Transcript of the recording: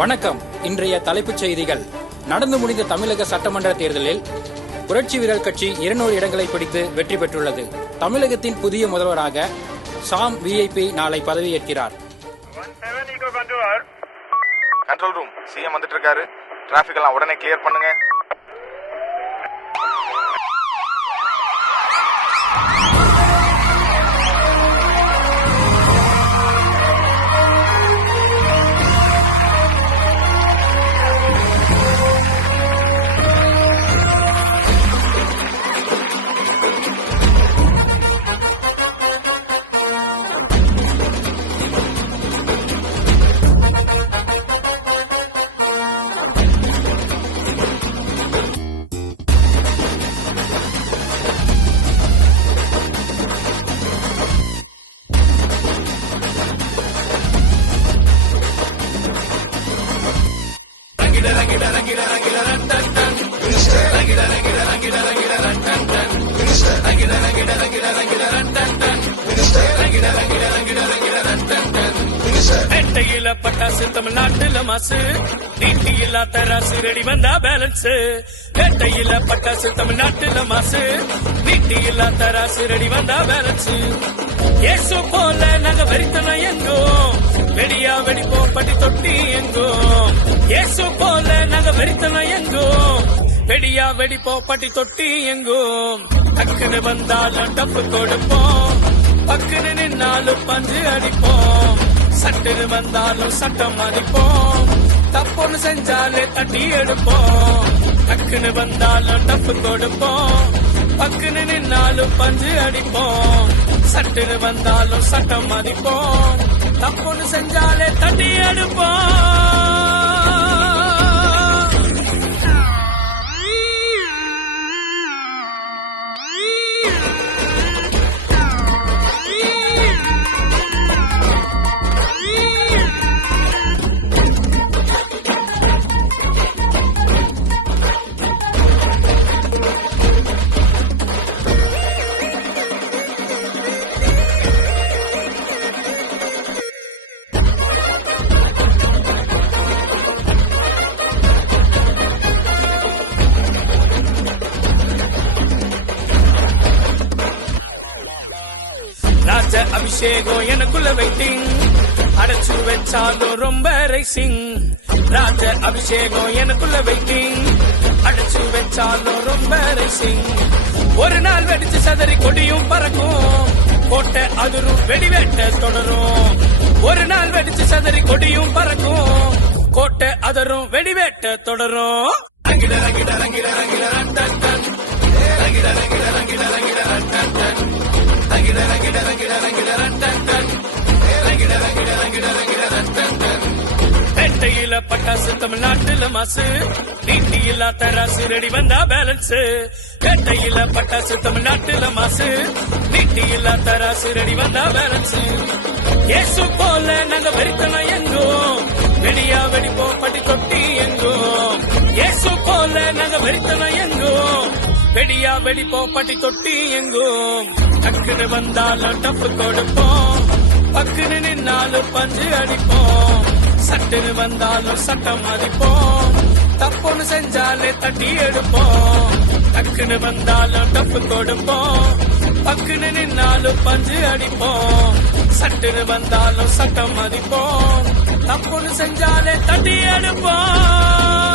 வணக்கம். இன்றைய தலைப்புச் செய்திகள். நடந்து முடிந்த தமிழக சட்டமன்ற தேர்தலில் புரட்சி வீரர் கட்சி 200 இடங்களை பிடித்து வெற்றி பெற்றுள்ளது. தமிழகத்தின் புதிய முதல்வராக சாம் விஐபி நாளை பதவியேற்கிறார். கண்ட்ரோல் ரூம், சிஎம் வந்துட்டு இருக்காரு. டிராபிக் எல்லாம் உடனே கிளியர் பண்ணுங்க. பேட்டையில பட்டாசு, தமிழ்நாட்டுல மாசு, நீட்டியில்லா தராசு, ரெடி வந்தா பேலன்ஸ். பேட்டையில பட்டாசு, தமிழ்நாட்டுல மாசு, நீட்டியில்லா தராசு, ரெடி வந்தா பேலன்ஸ். ஏசு போல நாங்க வெறித்தனம் எங்கோ, வெடியா வெடிப்போம் பட்டி தொட்டி எங்கோ. ஏசு போல நாங்க வெறித்தனம் எங்கோ, வெடியா வெடிப்போம் பட்டி தொட்டி எங்கோ. டக்குன்னு வந்தாலும் டப்பு கொடுப்போம், பக்குன்னு நின்னாலும் பஞ்சு அடிப்போம். சட்டுன்னு வந்தாலும் சட்டம் மதிப்போம், தப்புன்னு செஞ்சாலே தட்டி எடுப்போம். டக்குன்னு வந்தாலும் டப்பு கொடுப்போம், பக்குன்னு நின்னாலும் பஞ்சு அடிப்போம். சட்டுன்னு வந்தாலும் சட்டம் மதிப்போம், தப்புன்னு செஞ்சாலே தட்டி எடுப்போம். ராஜ அபிஷேகம் எனக்குள்ள வெயிட்டிங், அடைச்சு வச்சாலும் ரொம்ப ரைசிங். ராஜ அபிஷேகம் எனக்குள்ள வெயிட்டிங், அடைச்சு வச்சாலும் ரொம்ப ரைசிங். ஒரு நாள் வெடிச்சு சதறி கொடியும் பறக்கும், கோட்டை அதிரும் வெடிவேட்ட தொடரும். ஒரு நாள் வெடிச்சு சதறி கொடியும் பறக்கும், கோட்டை அதரும் வெடிவேட்ட தொடரும். ரங்கிட ரங்கிட ரங்கிட ரங்கிட ரண்டன் டன், ரங்கிட ரங்கிட ரங்கிட ரங்கிட ரண்டன் டன், ரங்கிட ரங்கிட ரங்கிட ரங்கிட ரண்டன் டன், ரங்கிட ரங்கிட ரங்கிட ரங்கிட ரண்டன் டன். பேட்டையில பட்டாசு, தமிழ்நாட்டுல மாசு, நீட்டியில்லா தராசு, ரெடி வந்தா பேலன்ஸ். பேட்டையில பட்டாசு, தமிழ்நாட்டுல மாசு, நீட்டியில்லா தராசு, ரெடி வந்தா பேலன்ஸ். ஏசு போல நாங்க வெறித்தனம் எங்கோ, வெடியா வெடிப்போம் பட்டி தொட்டி எங்கோ. ஏசு போல நாங்க வெறித்தனம் எங்கோ, வெடியா வெடிப்போம் பட்டி தொட்டி எங்கோ. டக்குன்னு வந்தாலும் டப்பு கொடுப்போம், பக்குன்னு நின்னாலும் பஞ்சு அடிப்போம். சட்டுன்னு வந்தாலும் சட்டம் மதிப்போம், தப்புன்னு செஞ்சாலே தட்டி எடுப்போம். டக்குன்னு வந்தாலும் டப்பு கொடுப்போம், பக்குன்னு நின்னாலும் பஞ்சு அடிப்போம். சட்டுன்னு வந்தாலும் சட்டம் மதிப்போம், தப்புன்னு செஞ்சாலே தட்டி எடுப்போம்.